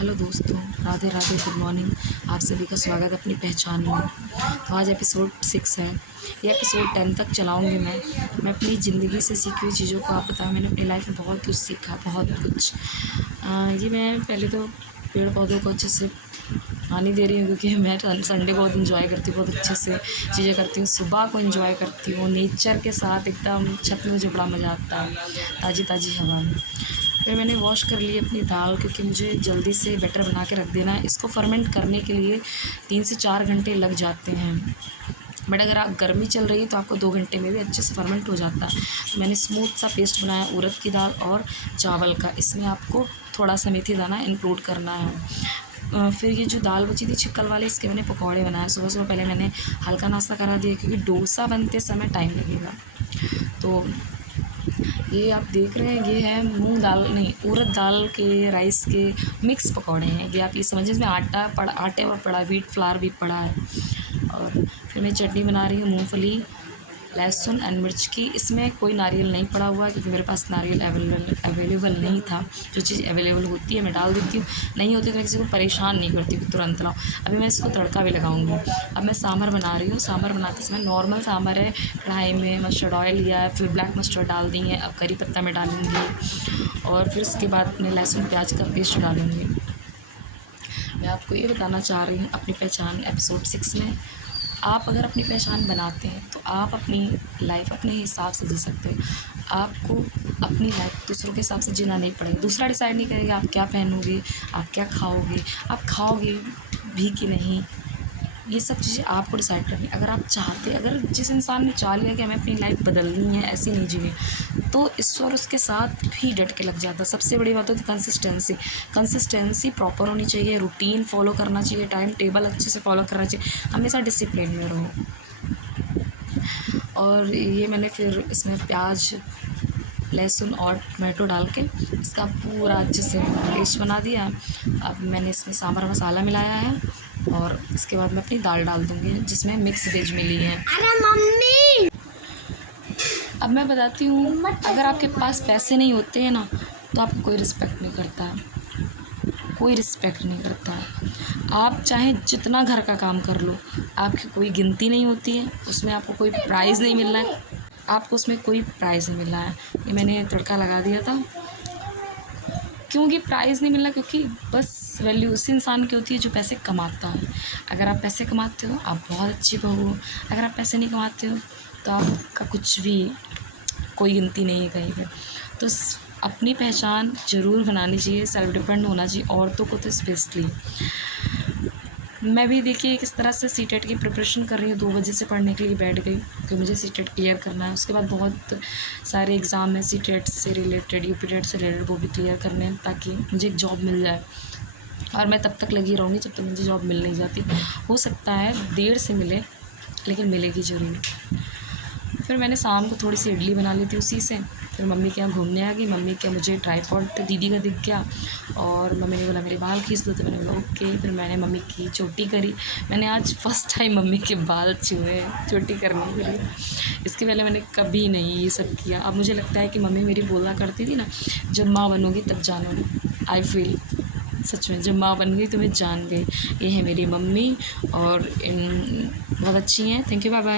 Hello दोस्तों, Radhe Radhe, good morning. आप सभी का स्वागत है अपनी पहचान में। तो आज एपिसोड 6 है। ये एपिसोड 10 तक चलाऊंगी मैं अपनी ज़िंदगी से सीखी हुई चीज़ों को। आप बताओ, मैंने अपनी लाइफ में बहुत कुछ सीखा, बहुत कुछ। ये मैं पहले तो पेड़ पौधों को अच्छे से पानी दे रही हूँ, क्योंकि मैं संडे बहुत इंजॉय करती हूँ, बहुत अच्छे से चीज़ें करती हूँ। सुबह को इंजॉय करती हूँ नेचर के साथ, एकदम छत में मुझे बड़ा मज़ा आता है, ताज़ी ताज़ी हवा में। फिर मैंने वॉश कर ली अपनी दाल, क्योंकि मुझे जल्दी से बैटर बना के रख देना है। इसको फर्मेंट करने के लिए 3 से 4 घंटे लग जाते हैं, बट अगर आप गर्मी चल रही है तो आपको 2 घंटे में भी अच्छे से फर्मेंट हो जाता है। तो मैंने स्मूथ सा पेस्ट बनाया उड़द की दाल और चावल का। इसमें आपको थोड़ा सा मेथी दाना इंक्लूड करना है। फिर ये जो दाल बची थी छिक्कल वाले, इसके मैंने पकौड़े बनाए। सुबह सुबह पहले मैंने हल्का नाश्ता करा दिया, क्योंकि डोसा बनते समय टाइम लगेगा। तो ये आप देख रहे हैं, ये है मूंग दाल नहीं, उड़द दाल के राइस के मिक्स पकौड़े हैं। ये आप ये समझिए, इसमें आटे और पड़ा, व्हीट फ्लावर भी पड़ा है। और फिर मैं चटनी बना रही हूँ मूंगफली, लहसुन एंड मिर्च की। इसमें कोई नारियल नहीं पड़ा हुआ, क्योंकि मेरे पास नारियल अवेलेबल नहीं था। जो चीज़ अवेलेबल होती है मैं डाल देती हूँ, नहीं होती तो मैं किसी को परेशान नहीं करती कि तुरंत लाओ। अभी मैं इसको तड़का भी लगाऊंगी। अब मैं सांभर बना रही हूँ। सांभर बनाते समय नॉर्मल सांभर है, कढ़ाई में मस्टर्ड ऑयल लिया है, फिर ब्लैक मस्टर्ड डाल दी है, अब करी पत्ता में डालूँगी, और फिर उसके बाद मैं लहसुन प्याज का पेस्ट डालूँगी। मैं आपको ये बताना चाह रही हूँ अपनी पहचान एपिसोड 6 में, आप अगर अपनी पहचान बनाते हैं तो आप अपनी लाइफ अपने हिसाब से जी सकते हैं। आपको अपनी लाइफ दूसरों के हिसाब से जीना नहीं पड़ेगा। दूसरा डिसाइड नहीं करेगा आप क्या पहनोगे, आप क्या खाओगे, आप खाओगे भी कि नहीं। ये सब चीज़ें आपको डिसाइड करनी। अगर आप चाहते, अगर जिस इंसान ने चाह लिया कि हमें अपनी लाइफ बदलनी है, ऐसी नहीं जीनी, तो ईश्वर उसके साथ भी डट के लग जाता। सबसे बड़ी बात होती है कंसिस्टेंसी प्रॉपर होनी चाहिए, रूटीन फॉलो करना चाहिए, टाइम टेबल अच्छे से फॉलो करना चाहिए, हमेशा डिसिप्लिन में रहो। और ये मैंने फिर इसमें प्याज, लहसुन और टमाटो डाल के इसका पूरा अच्छे से पेस्ट बना दिया। अब मैंने इसमें सांभर मसाला मिलाया है, और इसके बाद मैं अपनी दाल डाल दूँगी, जिसमें मिक्स वेज मिली है। अरे मम्मी, अब मैं बताती हूँ, अगर आपके पास पैसे नहीं होते हैं ना, तो आपको कोई रिस्पेक्ट नहीं करता है, कोई रिस्पेक्ट नहीं करता है। आप चाहे जितना घर का काम कर लो, आपकी कोई गिनती नहीं होती है, उसमें आपको कोई प्राइज़ नहीं मिल रहा है, आपको उसमें कोई प्राइज़ नहीं मिल रहा है। ये मैंने तड़का लगा दिया था। क्योंकि प्राइज़ नहीं मिल रहा, क्योंकि बस वैल्यू उसी इंसान की होती है जो पैसे कमाता है। अगर आप पैसे कमाते हो, आप बहुत अच्छी बहू हो। अगर आप पैसे नहीं कमाते हो, तो आपका कुछ भी कोई गिनती नहीं है कहीं पे। तो अपनी पहचान ज़रूर बनानी चाहिए, सेल्फ डिपेंड होना चाहिए, औरतों को तो स्पेशली। मैं भी देखिए किस तरह से सीटेट की प्रिपरेशन कर रही हूँ। 2 बजे से पढ़ने के लिए बैठ गई, क्योंकि मुझे सीटेट क्लियर करना है। उसके बाद बहुत सारे एग्ज़ाम हैं सीटेट से रिलेटेड, यूपीटेट से रिलेटेड, वो भी क्लियर करने हैं, ताकि मुझे एक जॉब मिल जाए। और मैं तब तक लगी रहूँगी जब तक मुझे जॉब मिल नहीं जाती। हो सकता है देर से मिले, लेकिन मिलेगी ज़रूर। फिर मैंने शाम को थोड़ी सी इडली बना ली थी उसी से। फिर मम्मी के यहाँ घूमने आ गई। मम्मी के मुझे ट्राईपॉड दीदी का दिख गया, और मम्मी ने बोला मेरे बाल खींच दो, तो मैंने बोला ओके। फिर मैंने मम्मी की चोटी करी। मैंने आज फर्स्ट टाइम मम्मी के बाल छुए चोटी करने के लिए। इसके पहले मैंने कभी नहीं ये सब किया। अब मुझे लगता है कि मम्मी मेरी बोला करती थी ना, जब माँ बनोगी तब जानोगी। आई फील सच में जब माँ बन गई तो मैं जान गई। ये है मेरी मम्मी, और बहुत अच्छी हैं। Thank you, bye bye.